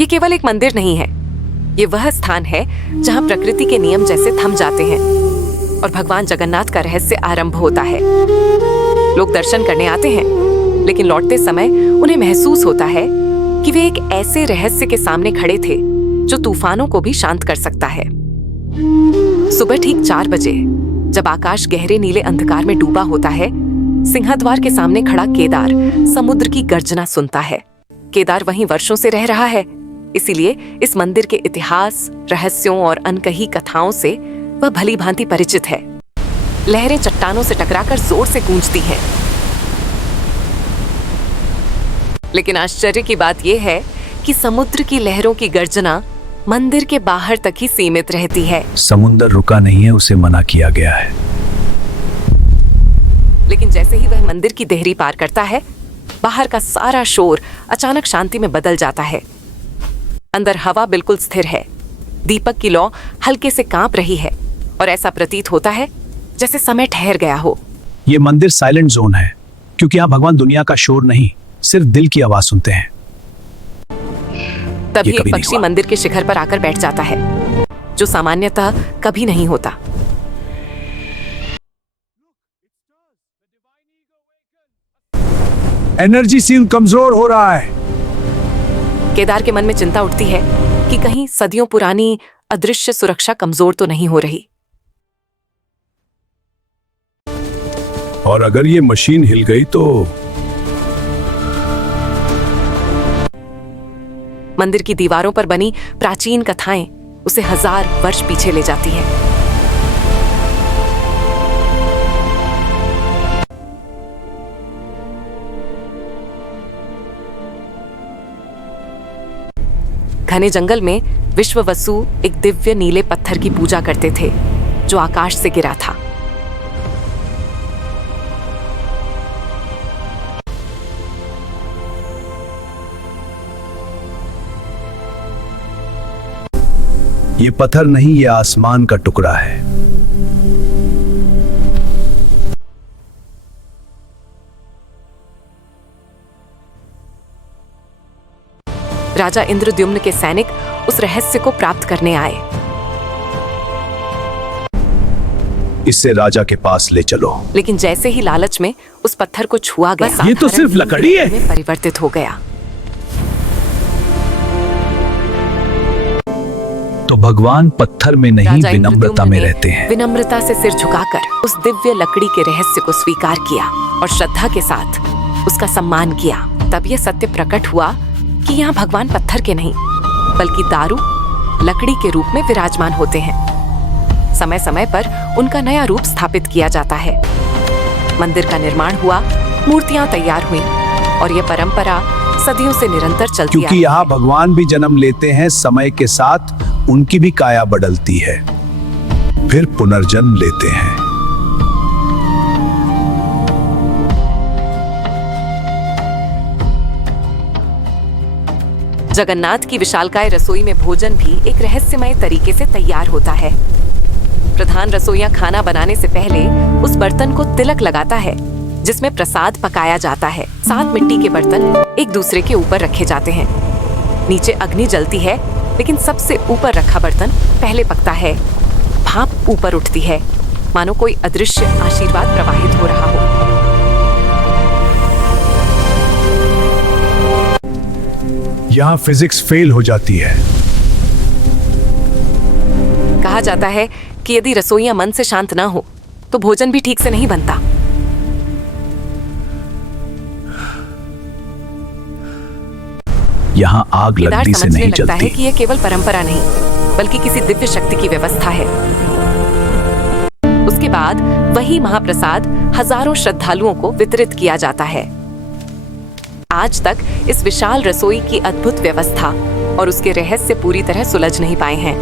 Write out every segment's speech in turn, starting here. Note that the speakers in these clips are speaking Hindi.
ये केवल एक मंदिर नहीं है, ये वह स्थान है जहाँ प्रकृति के नियम जैसे थम जाते हैं और भगवान जगन्नाथ का रहस्य आरंभ होता है। लोग दर्शन करने आते हैं, लेकिन लौटते समय उन्हें महसूस होता है कि वे एक ऐसे रहस्य के सामने खड़े थे जो तूफानों को भी शांत कर सकता है। सुबह ठीक 4 बजे जब आकाश गहरे नीले अंधकार में डूबा होता है, सिंहद्वार के सामने खड़ा केदार समुद्र की गर्जना सुनता है। केदार वहीं वर्षों से रह रहा है, इसीलिए इस मंदिर के इतिहास, रहस्यों और अनकही कथाओं से वह भली भांति परिचित है। लहरें चट्टानों से टकराकर जोर से गूंजती हैं, लेकिन आश्चर्य की बात यह है कि समुद्र की लहरों की गर्जना मंदिर के बाहर तक ही सीमित रहती है। समुद्र रुका नहीं है, उसे मना किया गया है। लेकिन जैसे ही वह मंदिर की देहरी पार करता है, बाहर का सारा शोर अचानक शांति में बदल जाता है। अंदर हवा बिल्कुल स्थिर है, दीपक की लौ हल्के से कांप रही है और ऐसा प्रतीत होता है जैसे समय ठहर गया हो। ये मंदिर साइलेंट जोन है, क्योंकि यहाँ भगवान दुनिया का शोर नहीं, सिर्फ दिल की आवाज सुनते हैं। तभी एक पक्षी मंदिर के शिखर पर आकर बैठ जाता है, जो सामान्यतः कभी नहीं होता। एनर्जी सीन कमजोर हो रहा है। केदार के मन में चिंता उठती है कि कहीं सदियों पुरानी अदृश्य सुरक्षा कमजोर तो नहीं हो रही। और अगर ये मशीन हिल गई तो? मंदिर की दीवारों पर बनी प्राचीन कथाएं उसे 1000 वर्ष पीछे ले जाती हैं। घने जंगल में विश्ववसु एक दिव्य नीले पत्थर की पूजा करते थे, जो आकाश से गिरा था। ये पत्थर नहीं, ये आसमान का टुकड़ा है। राजा इंद्रद्युम्न के सैनिक उस रहस्य को प्राप्त करने आए। इससे राजा के पास ले चलो। लेकिन जैसे ही लालच में उस पत्थर को छुआ गया, ये तो सिर्फ लकड़ी है, में परिवर्तित हो गया। तो भगवान पत्थर में नहीं, विनम्रता में रहते हैं। विनम्रता से सिर झुकाकर उस दिव्य लकड़ी के रहस्य को स्वीकार किया और श्रद्धा के साथ उसका सम्मान किया। तब यह सत्य प्रकट हुआ कि यहाँ भगवान पत्थर के नहीं, बल्कि दारू लकड़ी के रूप में विराजमान होते हैं। समय समय पर उनका नया रूप स्थापित किया जाता है। मंदिर का निर्माण हुआ, मूर्तियां तैयार हुई और यह परंपरा सदियों से निरंतर चलती आई। क्योंकि यहाँ भगवान भी जन्म लेते हैं, समय के साथ उनकी भी काया बदलती है, फिर पुनर्जन्म लेते हैं। जगन्नाथ की विशालकाय रसोई में भोजन भी एक रहस्यमय तरीके से तैयार होता है। प्रधान रसोइया खाना बनाने से पहले उस बर्तन को तिलक लगाता है, जिसमें प्रसाद पकाया जाता है। 7 मिट्टी के बर्तन एक दूसरे के ऊपर रखे जाते हैं। नीचे अग्नि जलती है, लेकिन सबसे ऊपर रखा बर्तन पहले पकता है। भाप ऊपर उठती है, मानो कोई अदृश्य आशीर्वाद प्रवाहित हो रहा हो। यहाँ फिजिक्स फेल हो जाती है। कहा जाता है कि यदि रसोइया मन से शांत ना हो तो भोजन भी ठीक से नहीं बनता। यहाँ आग लकड़ी से नहीं लगता है जलती। कि यह केवल परंपरा नहीं, बल्कि किसी दिव्य शक्ति की व्यवस्था है। उसके बाद वही महाप्रसाद हजारों श्रद्धालुओं को वितरित किया जाता है। आज तक इस विशाल रसोई की अद्भुत व्यवस्था और उसके रहस्य पूरी तरह सुलझ नहीं पाए हैं।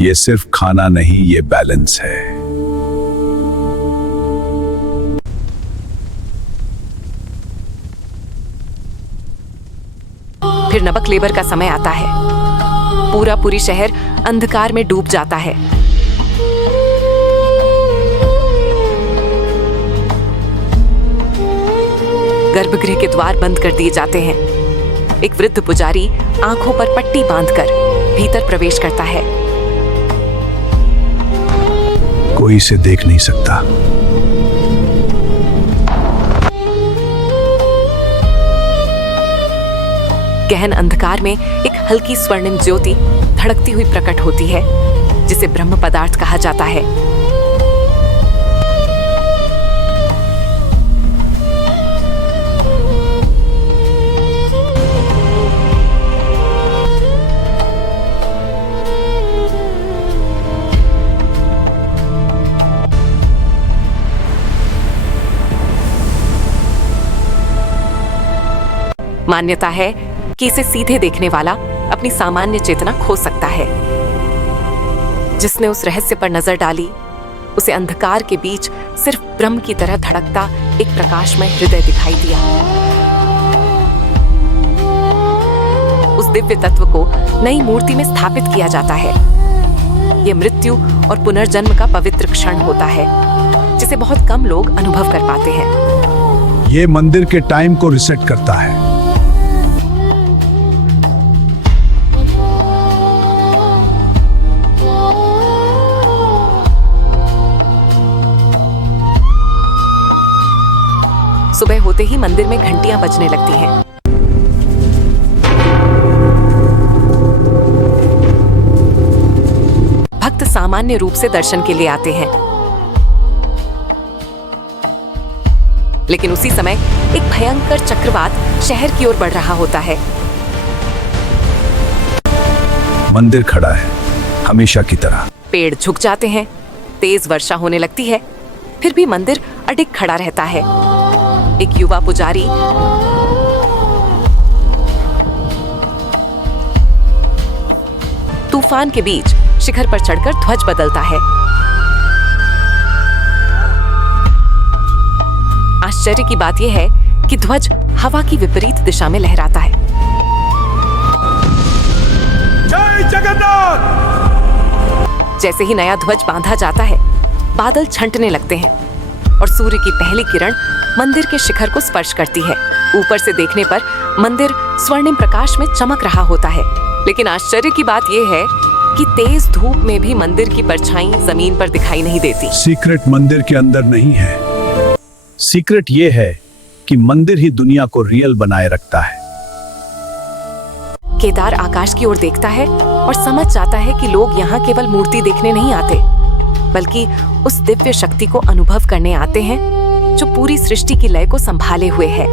ये सिर्फ खाना नहीं, ये बैलेंस है। फिर नमक लेबर का समय आता है। पूरी शहर अंधकार में डूब जाता है। गर्भगृह के द्वार बंद कर दिए जाते हैं। एक वृद्ध पुजारी आंखों पर पट्टी बांधकर भीतर प्रवेश करता है। कोई इसे देख नहीं सकता। गहन अंधकार में एक हल्की स्वर्णिम ज्योति धड़कती हुई प्रकट होती है, जिसे ब्रह्म पदार्थ कहा जाता है। मान्यता है कि इसे सीधे देखने वाला अपनी सामान्य चेतना खो सकता है। जिसने उस रहस्य पर नजर डाली, उसे अंधकार के बीच सिर्फ ब्रह्म की तरह धड़कता एक प्रकाशमय हृदय दिखाई दिया। उस दिव्य तत्व को नई मूर्ति में स्थापित किया जाता है। यह मृत्यु और पुनर्जन्म का पवित्र क्षण होता है, जिसे बहुत कम लोग अनुभव कर पाते हैं। ये मंदिर के टाइम को रिसेट करता है। सुबह होते ही मंदिर में घंटियां बजने लगती हैं। भक्त सामान्य रूप से दर्शन के लिए आते हैं, लेकिन उसी समय एक भयंकर चक्रवात शहर की ओर बढ़ रहा होता है। मंदिर खड़ा है, हमेशा की तरह। पेड़ झुक जाते हैं, तेज वर्षा होने लगती है, फिर भी मंदिर अडिग खड़ा रहता है। एक युवा पुजारी तूफान के बीच शिखर पर चढ़कर ध्वज बदलता है। आश्चर्य की बात यह है कि ध्वज हवा की विपरीत दिशा में लहराता है। जय जगन्नाथ! जैसे ही नया ध्वज बांधा जाता है, बादल छंटने लगते हैं और सूर्य की पहली किरण मंदिर के शिखर को स्पर्श करती है। ऊपर से देखने पर मंदिर स्वर्णिम प्रकाश में चमक रहा होता है, लेकिन आश्चर्य की बात यह है कि तेज धूप में भी मंदिर की परछाई जमीन पर दिखाई नहीं देती। सीक्रेट मंदिर के अंदर नहीं है। सीक्रेट ये है कि मंदिर ही दुनिया को रियल बनाए रखता है। केदार आकाश की ओर देखता है और समझ जाता है कि लोग यहाँ केवल मूर्ति देखने नहीं आते, बल्कि उस दिव्य शक्ति को अनुभव करने आते हैं जो पूरी सृष्टि की लय को संभाले हुए है।